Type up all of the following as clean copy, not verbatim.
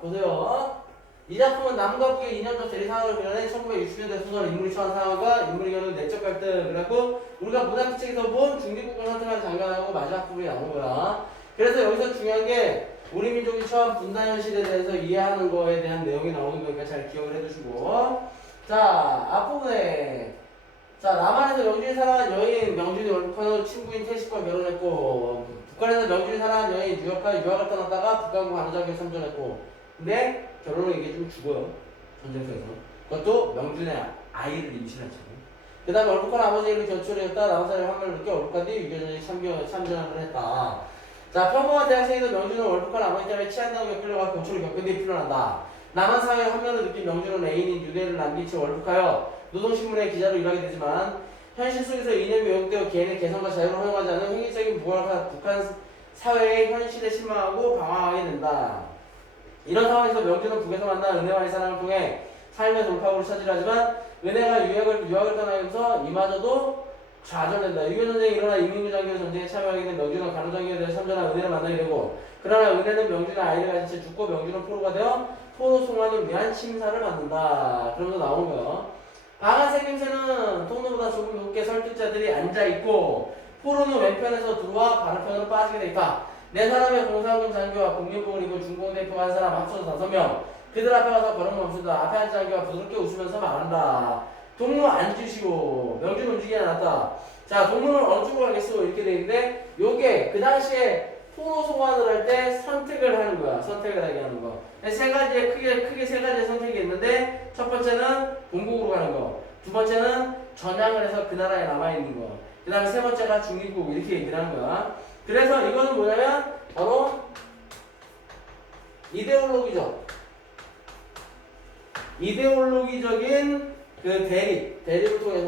보세요. 이 작품은 남과 북의 이념적 대립 상황을 그려낸 1960년대 소설 인물이 처한 상황과 인물이 겨눈 내적 갈등. 그래갖고 우리가 문학책에서 본 중립국가 선택하는 장면하고 마지막 부분이 나오는 거야. 그래서 여기서 중요한 게 우리 민족이 처한 분단 현실에 대해서 이해하는 거에 대한 내용이 나오는 거니까 잘 기억을 해두시고. 자, 앞부분에 자, 남한에서 명준이 살아간 여인 명준이 월북한 후 친구인 태식과 결혼했고, 북한에서 명준이 살아간 여인 유학을 떠났다가 북한과 간호장교에 참전했고, 근데 결혼은 이게 좀 죽어요. 전쟁터에서. 그것도 명준의 아이를 임신했죠. 그 다음에 월북한 아버지 일을 견출했다. 남한 사람의 환멸을 느껴 월북한 뒤 유교전에 참전을 했다. 자, 평범한 대학생에도 명준은 월북한 아버지 때문에 치안당국에 끌려가 고초를 겪은 뒤 풀려난다. 남한 사회의 환멸을 느낀 명준은 애인인 유대를 남긴 채 월북하여 노동신문의 기자로 일하게 되지만 현실 속에서 이념이 왜곡되어 개인의 개성과 자유를 허용하지 않은 획일적인 북한 사회의 현실에 실망하고 방황하게 된다. 이런 상황에서 명준은 북에서 만난 은혜와의 사랑을 통해 삶의 돌파구를 차지하지만 은혜가 유학을 떠나면서 이마저도 좌절된다. 유교전쟁이 일어나 이민구 장교의 전쟁에 참여하게 된 명준은 간호장교에 대해 참전한 은혜를 만나게 되고, 그러나 은혜는 명준의 아이를 가진 채 죽고 명준은 포로가 되어 포로 송환을 위한 심사를 받는다. 그러면서 나오는 거예요. 방한 생김새는 통로보다 조금 높게 설득자들이 앉아있고, 포로는 왼편에서 들어와 반대편으로 빠지게 되있다. 네 사람의 공산군 장교와 국민복을 입은 중공대표가 한 사람 합쳐서 5명. 그들 앞에 가서 걸음 멈춘다. 앞에 앉은 장교가 부드럽게 웃으면서 말한다. 동무 앉으시오. 명준 움직이지 않았다. 자, 동무는 어느 쪽으로 가겠어? 이렇게 돼 있는데, 요게 그 당시에 포로 소환을 할 때 선택을 하는 거야. 선택을 하게 하는 거. 세 가지의 크게 세 가지의 선택이 있는데, 첫 번째는 본국으로 가는 거. 두 번째는 전향을 해서 그 나라에 남아있는 거. 그 다음에 세 번째가 중립국. 이렇게 얘기를 하는 거야. 그래서 이거는 뭐냐면, 바로 이데올로기적인 그 대립을 통해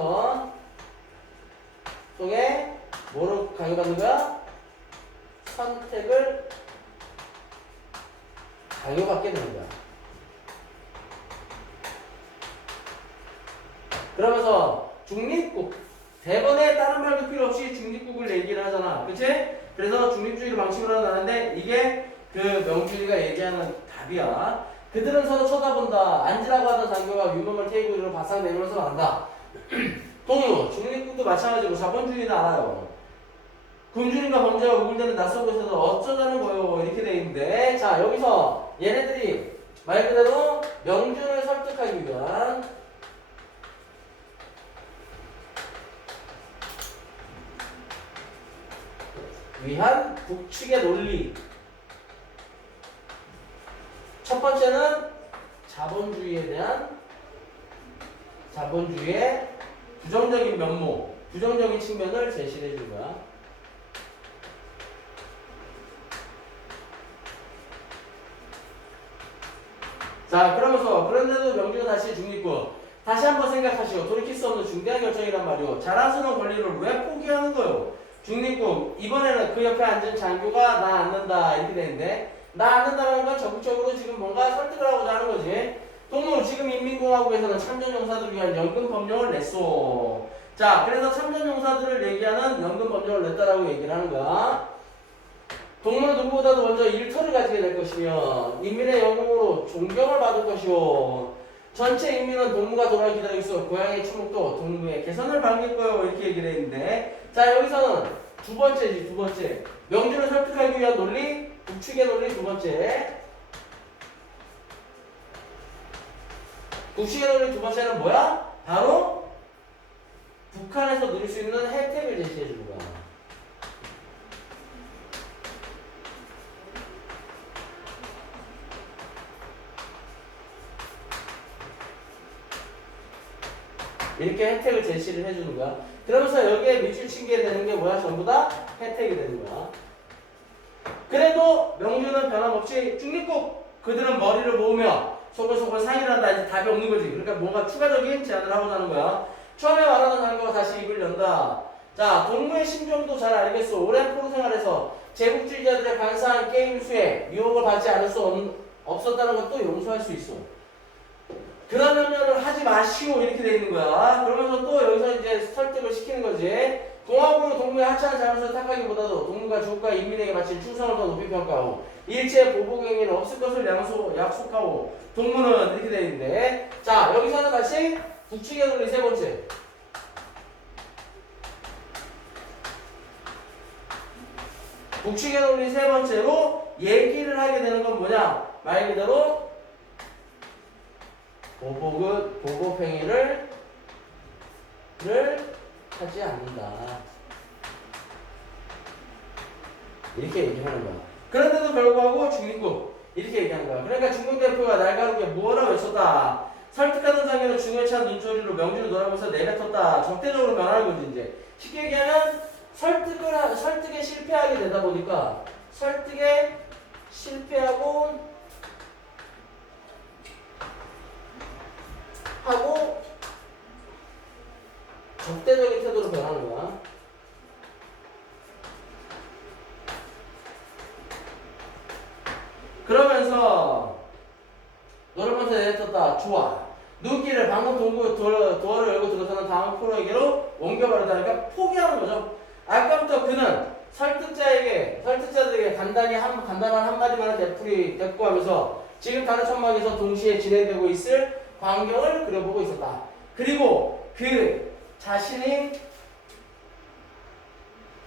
뭐로 강요받는 거야? 선택을 강요받게 되는 거야. 그러면서 중립국, 대번에 다른 말도 필요 없이 중립국을 얘기를 하잖아. 그치? 그래서 중립주의를 방침으로 나는데 이게 그 명준이가 얘기하는 답이야. 그들은 서로 쳐다본다. 앉으라고 하던 장교가 유명을 태우고 이를 바싹 내밀어서 말한다. 동료, 중립국도 마찬가지고 자본주의는 알아요. 군주님과 범죄가 우글대는 낯선 곳에서 어쩌자는 거요. 이렇게 돼 있는데, 자, 여기서 얘네들이 말 그대로 명준을 설득하기 위한 북측의 논리. 첫 번째는 자본주의에 대한 자본주의의 부정적인 면모, 부정적인 측면을 제시해 준 거야. 자, 그러면서 그런데도 명준은 다시 중립국. 다시 한번 생각하시오. 돌이킬 수 없는 중대한 결정이란 말이오. 자라서는 권리를 왜 포기하는 거요? 중립국. 이번에는 그 옆에 앉은 장교가 나 앉는다 이렇게 되는데, 나 앉는다는 건 적극적으로 지금 뭔가 설득을 하고자 하는 거지. 동무, 지금 인민공화국에서는 참전용사들을 위한 연금법령을 냈소. 자, 그래서 참전용사들을 얘기하는 연금법령을 냈다라고 얘기를 하는 거야. 동무는 누구보다도 먼저 일터를 가지게 될 것이며 인민의 영웅으로 존경을 받을 것이오. 전체 인민은 동무가 돌아오기 기다리고 있어. 고향의 추목도 동무의 개선을 반길 거요. 이렇게 얘기를 했는데, 자, 여기서는 두 번째. 명준을 설득하기 위한 논리, 북측의 논리 두 번째. 북측의 논리 두 번째는 뭐야? 바로 북한에서 누릴 수 있는 혜택을 제시해 주는 거야. 이렇게 혜택을 제시를 해주는 거야. 그러면서 여기에 밑줄 치게 되는 게 뭐야? 전부 다 혜택이 되는 거야. 그래도 명준은 변함없이 중립국. 그들은 머리를 모으며 소글소글 상의를 한다. 이제 답이 없는 거지. 그러니까 뭔가 추가적인 제안을 하고자 하는 거야. 처음에 말하던 장교가 다시 입을 연다. 자, 동무의 심정도 잘 알겠어. 오랜 포로 생활에서 제국주의자들의 간사한 게임 수에 유혹을 받지 않을 수 없었다는 것도 용서할 수 있어. 그런 면면을 하지 마시오. 이렇게 돼 있는 거야. 그러면서 또 여기서 이제 설득을 시키는 거지. 동아부는 동무의 하찮은 잘못을 탓하기보다도 동무가 조국과 인민에게 바친 충성을 더 높이 평가하고 일체 보복 행위는 없을 것을 약속하고 동문은 이렇게 되어 있는데 자 여기서는 다시 북측의 논리 세 번째 북측의 논리 세 번째로 얘기를 하게 되는 건 뭐냐 말 그대로 보복 행위를 하지 않는다 이렇게 얘기하는 거야. 그런데도 불구하고 중립국 이렇게 얘기하는 거야. 그러니까 중국 대표가 날가롭게 뭐라 외쳤다. 설득하는 장면을 중요에 찬 눈초리로 명주를 놀아보면서 내뱉었다. 적대적으로 변하는 거지 이제. 쉽게 얘기하면 설득에 실패하게 되다 보니까 설득에 실패하고 적대적인 태도로 변하는 거야. 그러면서 놀면서 내뱉었다. 좋아. 눈길을 방금 도어를 열고 들어서는 다음 프로에게로 옮겨버렸다니까 포기하는 거죠. 아까부터 그는 설득자들에게 간단한 한마디만을 대꾸하면서 지금 다른 천막에서 동시에 진행되고 있을 광경을 그려보고 있었다. 그리고 그 자신이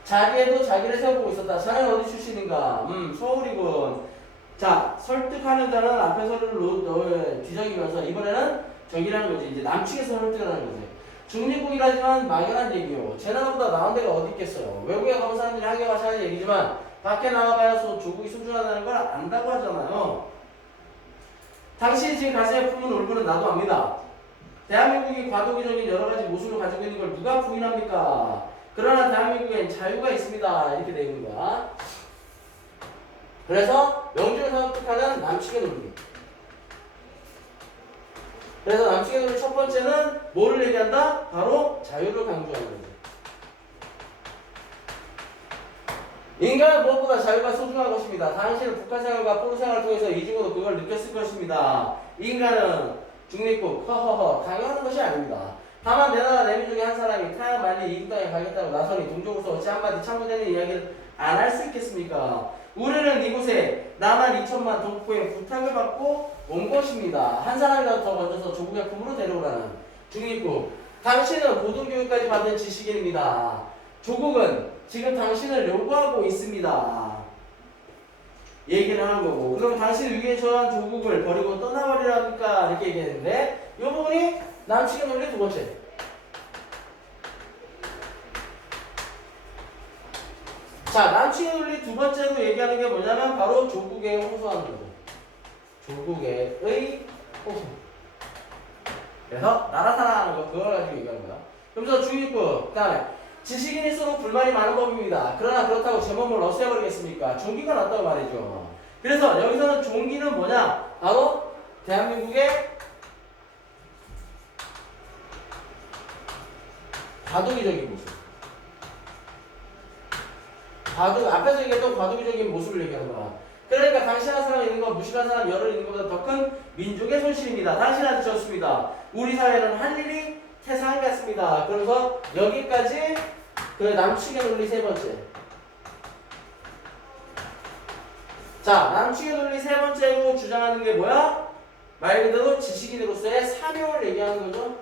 자리에도 자기를 세워보고 있었다. 자네는 어디 출신인가? 서울이군. 자, 설득하는 자는 앞에 서를 뒤적이면서 이번에는 저기라는 거지. 이제 남측에서 설득을 하는 거지. 중립국이라지만 막연한 얘기요. 제 나라보다 나은 데가 어디 있겠어요. 외국에 가본 사람들이 한개 같이 하는 얘기지만 밖에 나와봐야 조국이 소중하다는 걸 안다고 하잖아요. 당신이 지금 가슴에 품은 울분은 나도 압니다. 대한민국이 과도기적인 여러 가지 모습을 가지고 있는 걸 누가 부인합니까? 그러나 대한민국엔 자유가 있습니다. 이렇게 되어 있는 거야. 그래서 명주를 설득하는 남측의 논리. 그래서 남측의 논리 첫 번째는 뭐를 얘기한다? 바로 자유를 강조하는 거죠. 인간은 무엇보다 자유가 소중한 것입니다. 당신은 북한 생활과 포로 생활을 통해서 이중으로 그걸 느꼈을 것입니다. 인간은 중립국, 허허허, 당연한 것이 아닙니다. 다만 내 나라 내 민족의 한 사람이 타양 만리 이국 땅에 가겠다고 나서니 동족으로서 어찌 한마디 참고되는 이야기를 안 할 수 있겠습니까? 우리는 이곳에 남한 2천만 동포의 부탁을 받고 온 것입니다. 한 사람이라도 더 먼저서 조국의 품으로 데려오라는 중립국. 당신은 고등교육까지 받은 지식인입니다. 조국은 지금 당신을 요구하고 있습니다. 얘기를 하는 거고. 그럼 당신 위기에 처한 조국을 버리고 떠나버리랍니까? 이렇게 얘기했는데 이 부분이 남측의 논리 두 번째. 자, 남측의 논리 두 번째로 얘기하는 게 뭐냐면 바로 조국에 호소하는 거죠. 조국의 호소. 그래서 나라 사랑하는 거 그걸 가지고 얘기하는 거야. 그러면서 중립국, 그 다음에 지식인일수록 불만이 많은 법입니다. 그러나 그렇다고 제 몸을 없애버리겠습니까? 종기가 낫다고 말이죠. 그래서 여기서는 종기는 뭐냐? 바로 대한민국의 과도기적인 모습. 앞에서 얘기했던 과도기적인 모습을 얘기하는 거야. 그러니까 당신 한 사람 있는 거, 무식한 사람 열을 있는 것보다 더 큰 민족의 손실입니다. 당신한테 졌습니다. 우리 사회는 할 일이 태산 같습니다. 그래서 여기까지 그 남측의 논리 세 번째. 자, 남측의 논리 세 번째로 주장하는 게 뭐야? 말 그대로 지식인으로서의 사명을 얘기하는 거죠.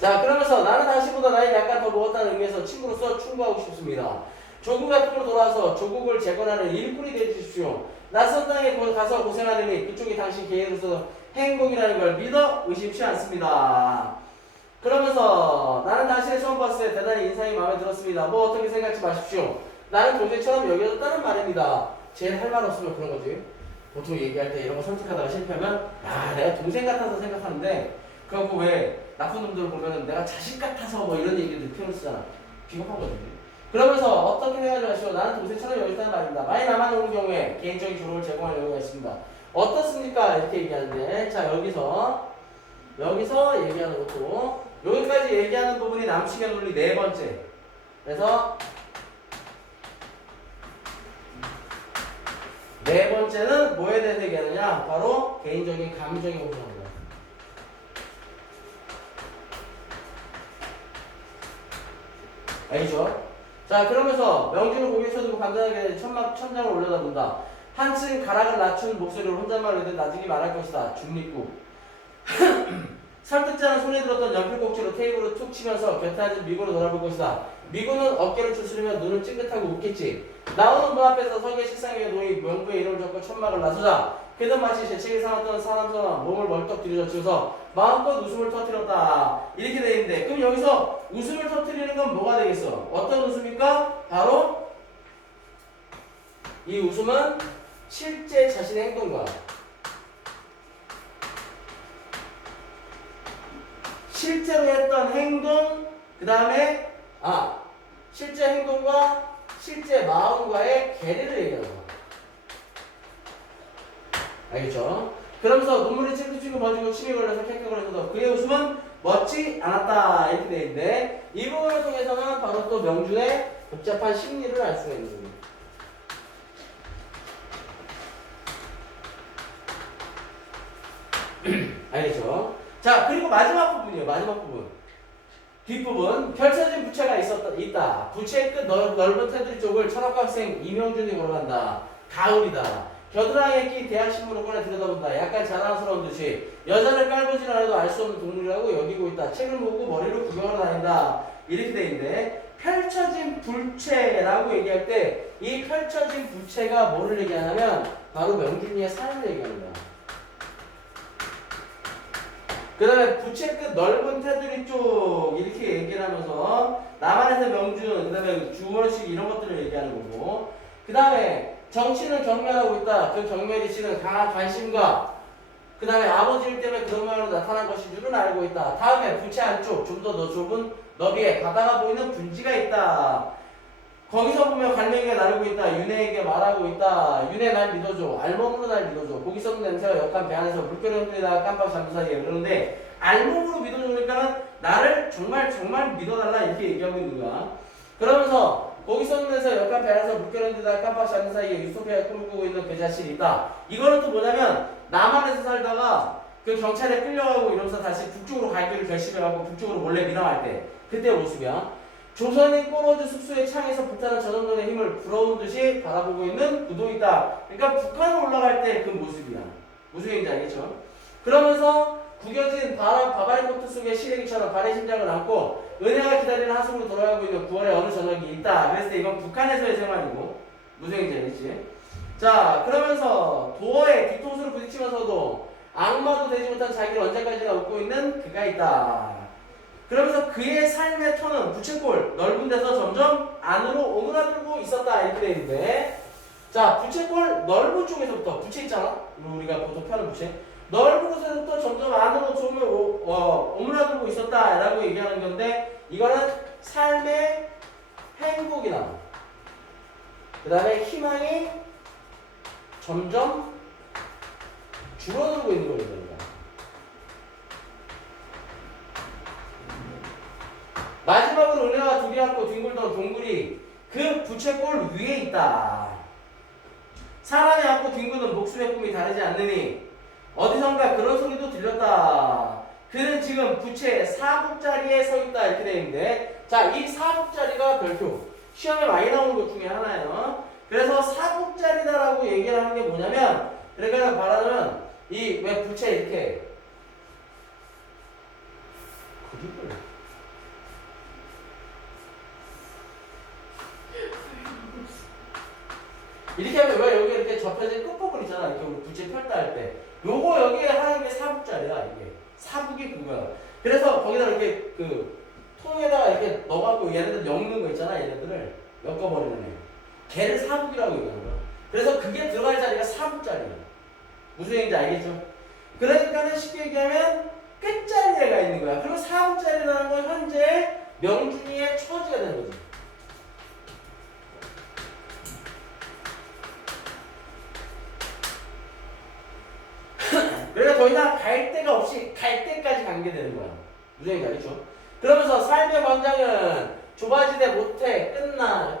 자, 그러면서 나는 당신보다 나이 약간 더 먹었다는 의미에서 친구로서 충고하고 싶습니다. 조국 앞으로 돌아와서 조국을 재건하는 일꾼이 되어주십시오. 낯선 땅에 가서 고생하느니 그쪽이 당신 개인으로서 행복이라는 걸 믿어 의심치 않습니다. 그러면서 나는 당신을 처음 봤을 때 대단히 인상이 마음에 들었습니다. 뭐 어떻게 생각하지 마십시오. 나는 동생처럼 여겨졌다는 말입니다. 제일 할 말 없으면 그런 거지. 보통 얘기할 때 이런 거 선택하다가 실패하면 야 내가 동생 같아서 생각하는데 그거 왜 나쁜 놈들 보면은 내가 자식 같아서 뭐 이런 얘기를 표현을 쓰잖아. 비겁한 거지. 그러면서 어떻게 생각하지 마시오. 나는 동생처럼 여겨졌다는 말입니다. 많이 남아오는 경우에 개인적인 조언을 제공할 여유가 있습니다. 어떻습니까? 이렇게 얘기하는데 자 여기서 얘기하는 것도 여기까지 얘기하는 부분이 남측의 논리 네 번째. 그래서 네 번째는 뭐에 대해서 얘기하느냐? 바로 개인적인 감정의 호소입니다. 알죠? 자, 그러면서 명주는 고개를 들고 간단하게 천장을 올려다본다. 한층 가락을 낮춘 목소리로 혼잣말을 하듯 나중에 말할 것이다. 중립국. 설득지 않은 손에 들었던 연필꼭지로 테이블을 툭 치면서 곁에 앉은 미고를 돌아볼 것이다. 미고는 어깨를 추스리며 눈을 찡긋하고 웃겠지. 나오는 문 앞에서 서기의 식상 위에 놓이 명부의 이름을 적고 천막을 나서자. 그는 마치 재채기 삼았던 사람처럼 몸을 멀떡 들이젖혀서 마음껏 웃음을 터뜨렸다. 이렇게 돼 있는데, 그럼 여기서 웃음을 터뜨리는 건 뭐가 되겠어? 어떤 웃음입니까? 바로 이 웃음은 실제 자신의 행동과 실제로 했던 행동, 그 다음에 실제 행동과 실제 마음과의 괴리를 얘기하는 거야. 알겠죠? 그러면서 눈물이 찔끔찔끔 번지고 침이 걸려서 캑캑거려서 그의 웃음은 멋지 않았다. 이렇게 돼 있는데, 이 부분을 통해서는 바로 또 명준의 복잡한 심리를 알 수가 있는 겁니다. 알겠죠? 자, 그리고 마지막 부분이에요. 마지막 부분. 뒷부분. 펼쳐진 부채가 있다. 부채의 끝 넓은 테두리 쪽을 철학과 학생 이명준이 걸어간다. 가을이다. 겨드랑이에 낀 대학신문을 꺼내 들여다본다. 약간 자랑스러운 듯이 여자를 깔보진 않아도 알 수 없는 동물이라고 여기고 있다. 책을 보고 머리로 구경하러 다닌다. 이렇게 돼 있는데, 펼쳐진 부채라고 얘기할 때 이 펼쳐진 부채가 뭐를 얘기하냐면 바로 명준이의 삶을 얘기하는 거야. 그 다음에 부채 끝 넓은 테두리 쪽 이렇게 얘기를 하면서 남한에서 명준, 그 다음에 주원식 이런 것들을 얘기하는 거고, 그 다음에 정치는 경멸하고 있다. 그 경멸이 씨는 강한 관심과 그 다음에 아버지일 때문에 그런 모양으로 나타난 것인 줄은 알고 있다. 다음에 부채 안쪽 좀 더 좁은 너비에 바다가 보이는 분지가 있다. 거기서 보면 갈매기가 나르고 있다. 윤혜에게 말하고 있다. 윤혜 날 믿어줘. 알몸으로 날 믿어줘. 고기 썩는 냄새가 역한 배 안에서 물결이 흔들리다가 깜빡 잠든 사이에. 그러는데 알몸으로 믿어주니까는 나를 정말 믿어달라 이렇게 얘기하고 있는 거야. 그러면서 고기 썩는 냄새가 역한 배 안에서 물결이 흔들리다가 깜빡 잠든 사이에 유토피아에 꿈을 꾸고 있는 그 자신이 있다. 이거는 또 뭐냐면 남한에서 살다가 그 경찰에 끌려가고 이러면서 다시 북쪽으로 갈 길을 결심해가고 북쪽으로 몰래 미남할 때 그때 모습이야. 조선이 꼬로즈 숙소의 창에서 불타는 저정전의 힘을 부러운 듯이 바라보고 있는 구도이다. 그러니까 북한으로 올라갈 때 그 모습이야. 무슨 얘기인지 알겠죠? 그러면서 구겨진 바바리 코트 속의 시래기처럼 발의 심장을 안고 은혜가 기다리는 하수구로 돌아가고 있는 9월의 어느 저녁이 있다. 그랬을 때 이건 북한에서의 생활이고, 무슨 얘기인지 알겠지? 자, 그러면서 도어에 뒤통수를 부딪히면서도 악마도 되지 못한 자기를 언제까지나 웃고 있는 그가 있다. 그러면서 그의 삶의 터는 부채꼴 넓은 데서 점점 안으로 오므라들고 있었다. 이렇게 되어 있는데, 자, 부채꼴 넓은 쪽에서부터, 부채 있잖아? 우리가 보통 펴는 부채. 넓은 곳에서부터 점점 안으로 좀 오므라들고 있었다. 라고 얘기하는 건데, 이거는 삶의 행복이나, 그 다음에 희망이 점점 줄어들고 있는 걸 얘기합니다. 마지막으로 은혜와 둘이 앉고 뒹굴던 동굴이 그 부채꼴 위에 있다. 사람이 앉고 뒹구는 목숨의 꿈이 다르지 않느니 어디선가 그런 소리도 들렸다. 그는 지금 부채 사북자리에 서 있다. 이렇게 되어 있는데, 자, 이 사북자리가 별표 시험에 많이 나오는 것 중에 하나예요. 그래서 사북자리다라고 얘기를 하는 게 뭐냐면, 그러니까 말하자면 이 왜 부채 이렇게 이렇게 하면 왜 여기 이렇게 접혀진 끝부분 있잖아. 이렇게 우리 부채 펼다 할 때. 요거 여기에 하는 게 사북자리야. 이게. 사북이 그거야. 그래서 거기다 이렇게 그 통에다가 이렇게 넣어갖고 얘네들 엮는 거 있잖아. 얘네들을 엮어버리는 애. 걔를 사북이라고 얘기하는 거야. 그래서 그게 들어갈 자리가 사북자리야. 무슨 얘기인지 알겠죠? 그러니까는 쉽게 얘기하면 끝자리에가 있는 거야. 그리고 사북자리라는 건 현재 명준이의 처지가 되는 거지. 그러니까 더 이상 갈 데가 없이 갈 때까지 가게 되는 거야. 무슨 얘기인지 알겠죠? 그러면서 삶의 광장은 좁아지되 못해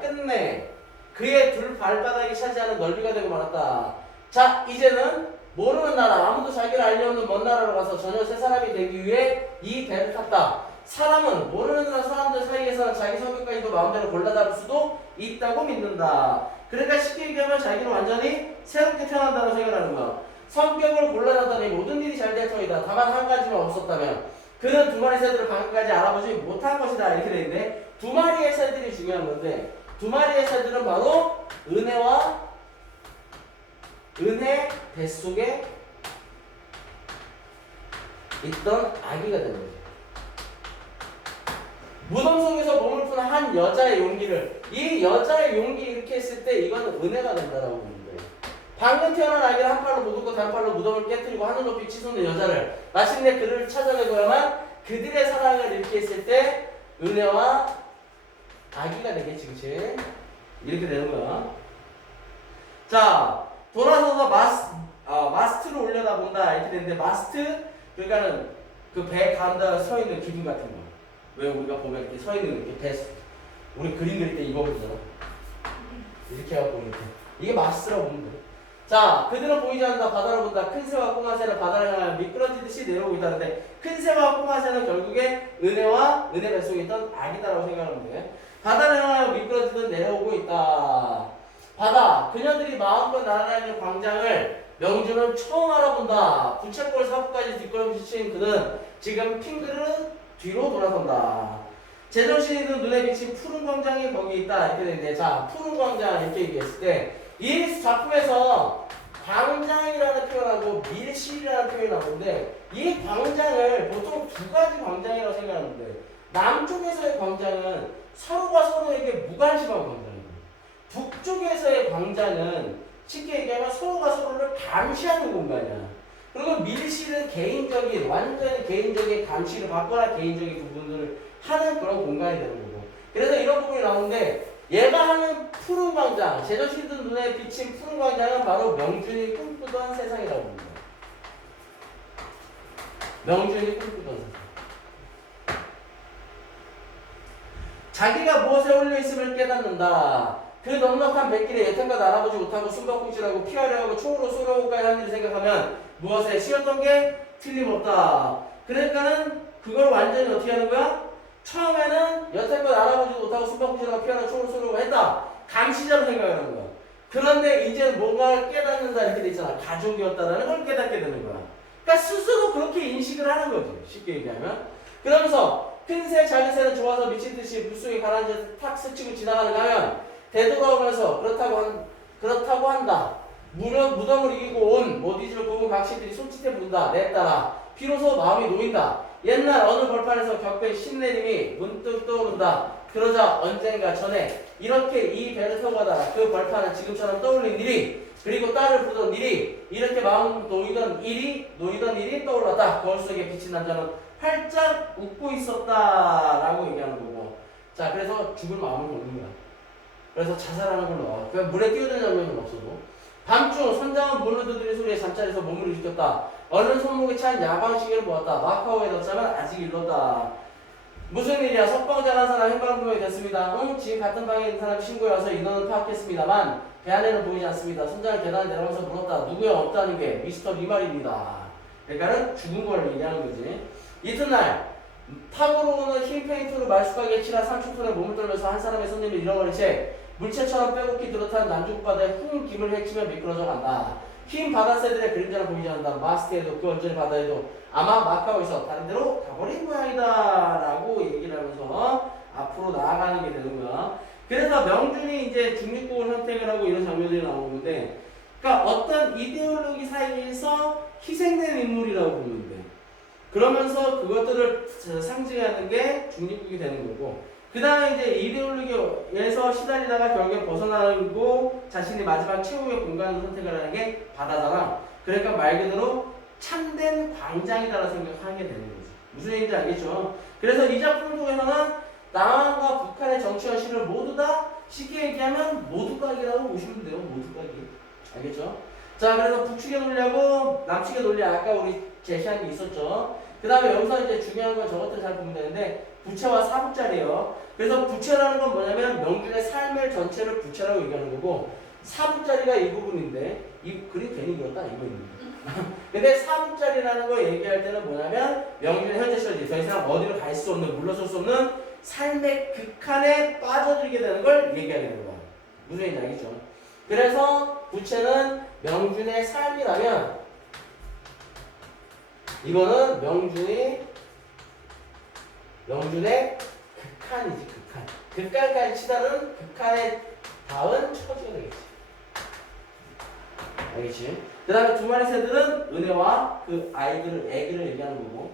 끝내 그의 둘 발바닥이 차지하는 넓이가 되고 말았다. 자, 이제는 모르는 나라, 아무도 자기를 알리 없는 먼 나라로 가서 전혀 새 사람이 되기 위해 이 배를 탔다. 사람은 모르는 사람들 사이에서는 자기 성격까지도 마음대로 골라다를 수도 있다고 믿는다. 그러니까 쉽게 얘기하면 자기는 완전히 새롭게 태어난다고 생각하는 거야. 성격을 골라다더니 모든 일이 잘 될 터이다. 다만 한 가지만 없었다면 그는 두 마리 새들을 방금까지 알아보지 못한 것이다. 이렇게 돼 있는데 두 마리의 새들이 중요한 건데 두 마리의 새들은 바로 은혜 뱃속에 있던 아기가 된 거죠. 무덤 속에서 몸을 푼 한 여자의 용기를 이 여자의 용기 이렇게 했을 때 이건 은혜가 된다라고 보는데 방금 태어난 아기를 한 팔로 못 얻고 다른 팔로 무덤을 깨뜨리고 하늘 높이 치솟는 여자를 마침내 그를 찾아내고야만 그들의 사랑을 이렇게 했을 때 은혜와 아기가 되겠지, 그치? 이렇게 되는 거야. 자, 돌아서서 마스트를 올려다본다 이렇게 되는데 마스트 그러니까는 그 배 가운데 서 있는 기둥 같은 거. 왜 우리가 보면 이렇게 서 있는 이렇게 배 우리 그림 그릴 때 이거 보잖아. 이렇게 해갖고 이렇게 이게 마스트라고 보면 돼. 자, 그들은 보이지 않는다. 바다를 본다. 큰 새와 꼬마 새는 바다를 향하여 미끄러지듯이 내려오고 있다는데 큰 새와 꼬마 새는 결국에 은혜와 은혜 뱃속에 있던 아기다라고 생각하면 돼. 바다를 향하여 미끄러지듯 내려오고 있다. 바다, 그녀들이 마음껏 날아다니는 광장을 명주는 처음 알아본다. 부채꼴 사부까지 뒷걸음질 그는 지금 핑그르 뒤로 돌아선다. 제정신이 든 눈에 비친 푸른 광장이 거기 있다. 이렇게 되는데 자, 푸른 광장 이렇게 얘기했을 때 이 작품에서 광장이라는 표현하고 밀실이라는 표현이 나오는데 이 광장을 보통 두 가지 광장이라고 생각하는데 남쪽에서의 광장은 서로가 서로에게 무관심한 광장이고 북쪽에서의 광장은 쉽게 얘기하면 서로가 서로를 감시하는 공간이야. 그리고 밀실은 개인적인 완전히 개인적인 감시를 받거나 개인적인 부분들을 하는 그런 공간이 되는 거고 그래서 이런 부분이 나오는데 얘가 하는 푸른 광장, 제정신 든 눈에 비친 푸른 광장은 바로 명준이 꿈꾸던 세상이라고 봅니다. 명준이 꿈꾸던 세상. 자기가 무엇에 홀려있음을 깨닫는다. 그 넉넉한 백길에 여태껏 알아보지 못하고 숨바꼭질하고 피하려 하고 총으로 쏘려고까지 하는 일을 생각하면 무엇에 씌었던 게 틀림없다. 그러니까는 그걸 완전히 어떻게 하는 거야? 처음에는 여태껏 알아보지 못하고 숨바꼭질하고 피하려 총으로 쏘려고 했다. 감시자로 생각하는 거야. 그런데 이제는 뭔가를 깨닫는다 이렇게 돼 있잖아. 가족이었다라는 걸 깨닫게 되는 거야. 그러니까 스스로 그렇게 인식을 하는 거지. 쉽게 얘기하면. 그러면서 큰 새, 작은 새는 좋아서 미친 듯이 물속에 가라앉아 탁 스치고 지나가는가 하면 되돌아오면서 그렇다고 한다. 무덤을 이기고 온 못 잊을 고운 각시들이 손짓해 부른다. 내 따라 비로소 마음이 놓인다. 옛날 어느 벌판에서 겪은 신내림이 문득 떠오른다. 그러자 언젠가 전에 이렇게 이 배를 타고 가다가 그 벌판은 지금처럼 떠올린 일이 그리고 딸을 부르던 일이 이렇게 마음 놓이던 일이 떠올랐다. 거울 속에 비친 남자는 활짝 웃고 있었다라고 얘기하는 거고 자 그래서 죽을 마음을 먹는 거야. 그래서 자살하는 걸로 나와. 그냥 물에 뛰어드는 장면은 없어도. 밤중 선장은 문을 두드리는 소리에 잠자리에서 몸을 일으켰다. 얼른 손목에 찬 야광 시계를 보았다. 마카오에 넣자면 아직 일렀다. 무슨 일이야? 석방장한 사람 행방불명이 됐습니다. 지금 같은 방에 있는 사람 신고해 와서 인원을 파악했습니다만 배 안에는 보이지 않습니다. 선장은 계단을 내려가면서 물었다. 누구야? 없다는 게 미스터 리말입니다. 그러니까는 죽은 걸 얘기하는 거지. 이튿날 탑으로 오는 흰 페인트로 말쑥하게 칠한 상추톤에 몸을 떨면서 한 사람의 손님을 잃어버린 채 물체처럼 빼곡히 들어탄 남쪽 바다에 훈 김을 헤치며 미끄러져 간다. 흰 바다새들의 그림자를 보이지 않는다. 마스트에도 그 언저리 바다에도 아마 마카오에서 다른 데로 가버린 모양이다 라고 얘기를 하면서 앞으로 나아가는 게 되는 거야. 그래서 명준이 이제 중립국을 선택을 하고 이런 장면들이 나오는데 그러니까 어떤 이데올로기 사이에서 희생된 인물이라고 보면 돼. 그러면서 그것들을 상징하는 게 중립국이 되는 거고 그 다음에 이제 이데올로기에서 시달리다가 결국에 벗어나고 자신이 마지막 최후의 공간을 선택을 하는 게 바다잖아. 그러니까 말 그대로 참된 광장이다라고 생각하게 되는 거지. 무슨 얘기인지 알겠죠? 그래서 이 작품 속에서는 남한과 북한의 정치 현실을 모두 다 쉽게 얘기하면 모두각이라고 보시면 돼요. 모두각이. 알겠죠? 자, 그래서 북측의 논리하고 남측의 논리 아까 우리 제시한 게 있었죠. 그 다음에 여기서 이제 중요한 건 저것들 잘 보면 되는데 부채와 사부짜리예요. 그래서 부채라는 건 뭐냐면 명준의 삶의 전체를 부채라고 얘기하는 거고 사부짜리가 이 부분인데 이 글이 괜히 그렇다 이거 있는 거예요. 근데 사분짜리라는 거 얘기할 때는 뭐냐면 명준의 현재 시절이 더 이상 어디로 갈 수 없는, 물러설 수 없는 삶의 극한에 빠져들게 되는 걸 얘기하게 되는 거야. 무슨 얘기인지 알겠죠? 그래서 부채는 명준의 삶이라면 이거는 명준의 극한이지, 극한. 극한까지 치달은 극한에 닿은 처지가 되겠지. 알겠지? 그 다음에 두 마리 새들은 은혜와 그 애기를 얘기하는 거고.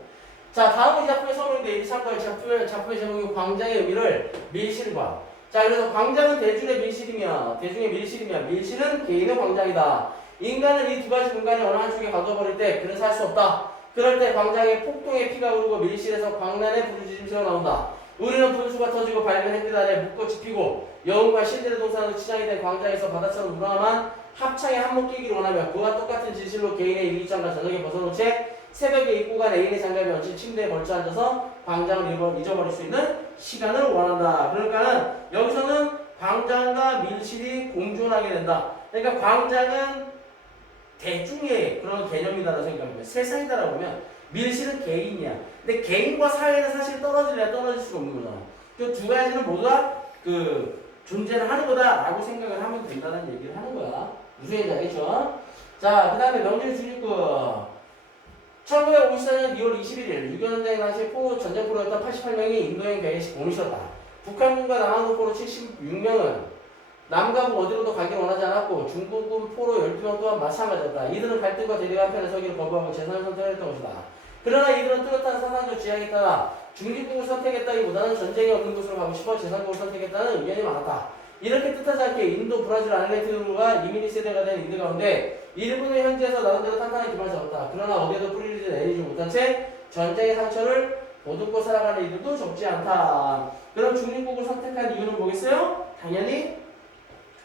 자, 다음은 이 작품의 서문인데 이 작품의 제목이 광장의 의미를 밀실과. 자, 그래서 광장은 대중의 밀실이며 밀실은 개인의 광장이다. 인간은 이 두 가지 공간이 어느 한쪽에 가둬버릴 때 그는 살 수 없다. 그럴 때 광장에 폭동의 피가 흐르고 밀실에서 광란의 부르짖음소리가 나온다. 우리는 분수가 터지고 밝은 햇빛 아래 묻고 지피고 여운과 신들의 동산으로 치장이 된 광장에서 바다처럼 우람한 합창에 한몫 끼기를 원하며 그와 똑같은 진실로 개인의 일기장과 저녁에 벗어놓은 채 새벽에 입고 간 애인의 장갑에 얹힌 침대에 걸쳐 앉아서 광장을 잊어버릴 수 있는 시간을 원한다. 그러니까는 여기서는 광장과 밀실이 공존하게 된다. 그러니까 광장은 대중의 그런 개념이다라고 생각하면 세상이다라고 보면 밀실은 개인이야. 근데 개인과 사회는 사실 떨어질 수가 없는 거잖아. 그 두 가지는 모두가 존재를 하는 거다라고 생각을 하면 된다는 얘기를 하는 거야. 무슨 얘기인지 알겠죠? 자, 그 다음에 명절 중립국. 1954년 2월 21일 6.25 당시 전쟁 포로였던 88명이 인도여행 계획시 공을 실었다. 북한군과 남한군 포로 76명은 남과 북 어디로도 가기를 원하지 않았고 중국군 포로 12명 또한 마찬가지였다. 이들은 갈등과 대립 한편에 서기를 거부하고 재산을 선택했던 것이다. 그러나 이들은 뚜렷한 사상적 지향에 따라 중립국을 선택했다기보다는 전쟁이 없는 곳으로 가고 싶어 재산국을 선택했다는 의견이 많았다. 이렇게 뜻하지 않게 인도, 브라질, 아르헨티나가 이민희 세대가 된 이들 가운데 일부는 현지에서 나름대로 탄탄한 기반을 잡았다. 그러나 어디에도 뿌리를 내리지 못한 채 전쟁의 상처를 보듬고 살아가는 이들도 적지 않다. 그럼 중립국을 선택한 이유는 뭐겠어요? 당연히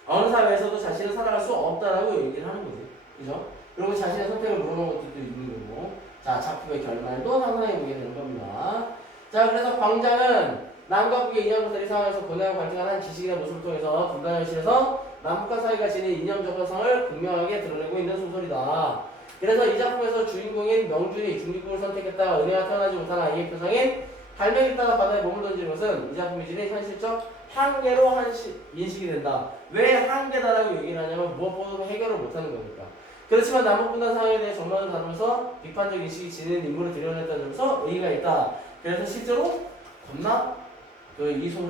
어느 사회에서도 자신은 살아갈 수 없다라고 얘기를 하는 거지. 그죠? 그리고 자신의 선택을 물어보는 것들도 있는 거고. 자, 작품의 결말도 상상해 보게 되는 겁니다. 자, 그래서 광장은 남과 북의 이념들이 상황에서 고뇌하고 갈등하는 지식인의 모습을 통해서 분단현실에서 남북한 사이가 지닌 이념적 화상을 극명하게 드러내고 있는 소설이다. 그래서 이 작품에서 주인공인 명준이 중립국을 선택했다가 은혜가 태어나지 못한 아이의 표상인 갈매기 따라 바다에 몸을 던지는 것은 이 작품이 지닌 현실적 한계로 인식이 된다. 왜 한계다라고 얘기를 하냐면 무엇보다도 해결을 못하는 거니까. 그렇지만 남북분단 상황에 대해 전반을 다루면서 비판적 인식이 지닌 인물을 들여냈다는 점에서 의의가 있다. 그래서 실제로 겁나 이 소설